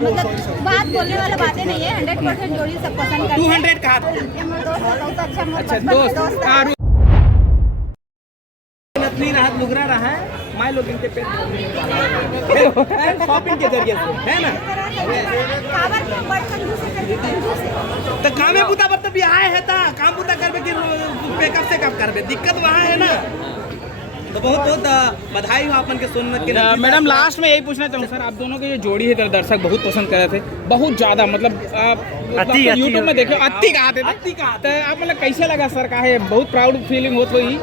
मतलब बात बोलने वाला बातें नहीं है, 100% जोड़ी सब पसंद करते हैं। 200 कहा था। ये मेरा दोस्त है, बहुत अच्छा मोर अच्छा बचपन दोस्त का दोस्त है। हाँ, नथनी राहत लुगरा रहा है माय लोग इनके पेट शॉपिंग के जरिए से है ना। काबर में बड़ कंजूस है, करके कंजूस है। तो कामे बुता पर तब आए है ता काम बुता करबे कि पेकअप से कब करबे, दिक्कत वहाँ है ना। तो बहुत बहुत बधाई हो अपन के सोनमत के। मैडम लास्ट में यही पूछना चाहूँ सर, आप दोनों की जो जोड़ी है दर्शक बहुत पसंद कर रहे थे, बहुत ज्यादा मतलब यूट्यूब में देखो अत्ती कहा थे, तो आप मतलब कैसे लगा सर का है, बहुत प्राउड फीलिंग होत हुई।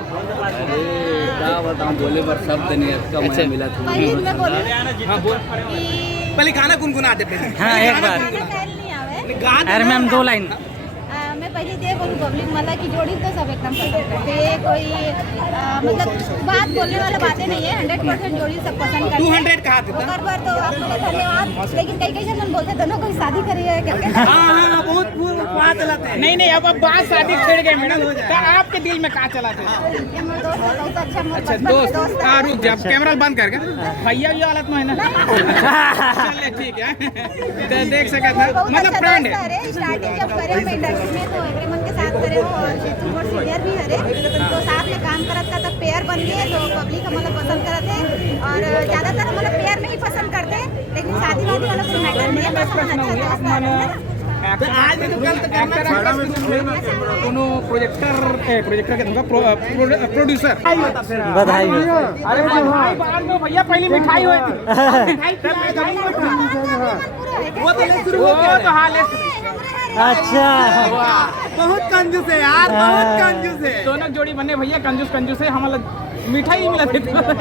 क्या बताऊं, बोले पर शब्द नहीं है, इसका मजा मिला था। पहले मैं बोलूं हाँ बोल कि पहले गाना गुनगुनाते पहले। हाँ एक बार गाना कहल नहीं आवे। गाना अरे मैम 2 लाइन। मैं पहले दे बोलूँ पब्लिक मला की जोड़ी तो सब एकदम पसंद करते हैं। कोई मतलब बात बोलने वाला बातें नहीं है, 100% जोड़ी सब पसंद करते हैं। 200 कहा था। ओकर बार तो आप लोग धन्यवाद। लेकिन कई जन बोलते दोनों कोई शादी करी है करके। हाँ बहुत बात चलाते हैं। नहीं अब बात शादी छेड़ गए मैडम, तो आपके दिल में कहाँ चला था? ये मेरा दोस्त है, बहुत अच्छा मोर अच्छा बचपन का दोस्त दोस्त हाँ, है। रुक जा कैमरा बंद करके, भैया ये हालत में है ना। चलिए ठीक है, तो देख सका था बहुत मतलब अच्छा फ्रेंड दोस्त है। है। स्टार्टिंग जब करे हम इंडस्ट्री में तो एग्रीमेंट के साथ करे हो, और सेतु मोर सीनियर भी हरे, तो साथ में काम करत था, तब पेयर बन गए तो पब्लिक हमारा पसंद करते हैं। और ज्यादातर हमारा पेयर में ही पसंद करते हैं, लेकिन शादी वादी वाला कोई मैटर नहीं है, बस हमारा अच्छा दोस्त है। तो आज में तो कल तक करना दोनों प्रोजेक्टर के दूंगा प्रोड्यूसर। बधाई हो। अरे भाई बाद में भैया पहली मिठाई हुई थी। वो तो ले शुरू हो गया। तो हाँ ले अच्छा बहुत कंजूस है यार, बहुत कंजूस है। दोनों जोड़ी बने भैया, कंजूस है, हमारा मिठाई नहीं मिला था,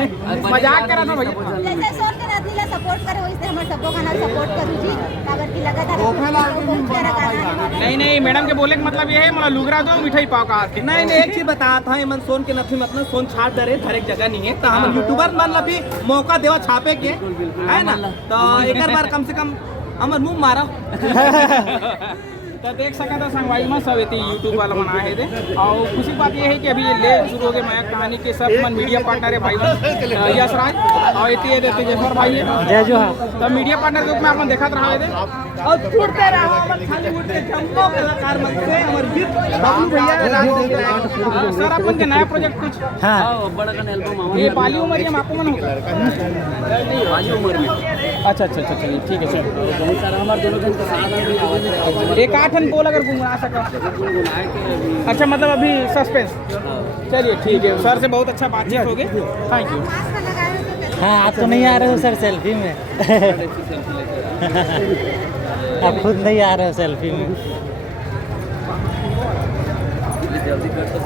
मजाक करा था भैया। जैसे सोन के नातनीला सपोर्ट करे वैसे हमर सबको गाना सपोर्ट करू जी, काबर की लगातार बहुत प्यारा गाना है। नहीं मैडम के बोले का मतलब ये है मतलब लुगरा दो मिठाई पाव का हाथ के। नहीं एक चीज बता था मन सोन के नथी मतलब सोन छाप दे रहे हर एक जगह नहीं है, तो हम यूट्यूबर मन भी मौका देवा छापे के है ना। तो एक बार कम से कम हमर मुंह मारा। तो देख सका था संगवाई में सब इतनी यूट्यूब वाला बनाए थे। और खुशी बात ये है कि अभी ले शुरू हो गए मयक कहानी के सब मन मीडिया पार्टनर है भाई यश राज और इतने तेजेश्वर भाई है जय जोहार। तो मीडिया पार्टनर के रूप में अपन देखा रहा थे और छूटते रहो हमर बॉलीवुड के जम्मो कलाकार मन से हमर गीत बाबू भैया सर अपन के नया प्रोजेक्ट कुछ हाँ बड़ा का एल्बम ये बाली उम्र ये आपको मन होगा वाली उम्र में। अच्छा चलिए ठीक है सर। बहुत सारा हमारे दोनों जन के साथ एक 8 बोल अगर गुनगुना सका। अच्छा मतलब अभी सस्पेंस। चलिए ठीक है, सर से बहुत अच्छा बातचीत हो गई, थैंक यू। हाँ आप तो नहीं आ रहे हो सर सेल्फी में। आप खुद नहीं आ रहे हो सेल्फी में। जल्दी कर तो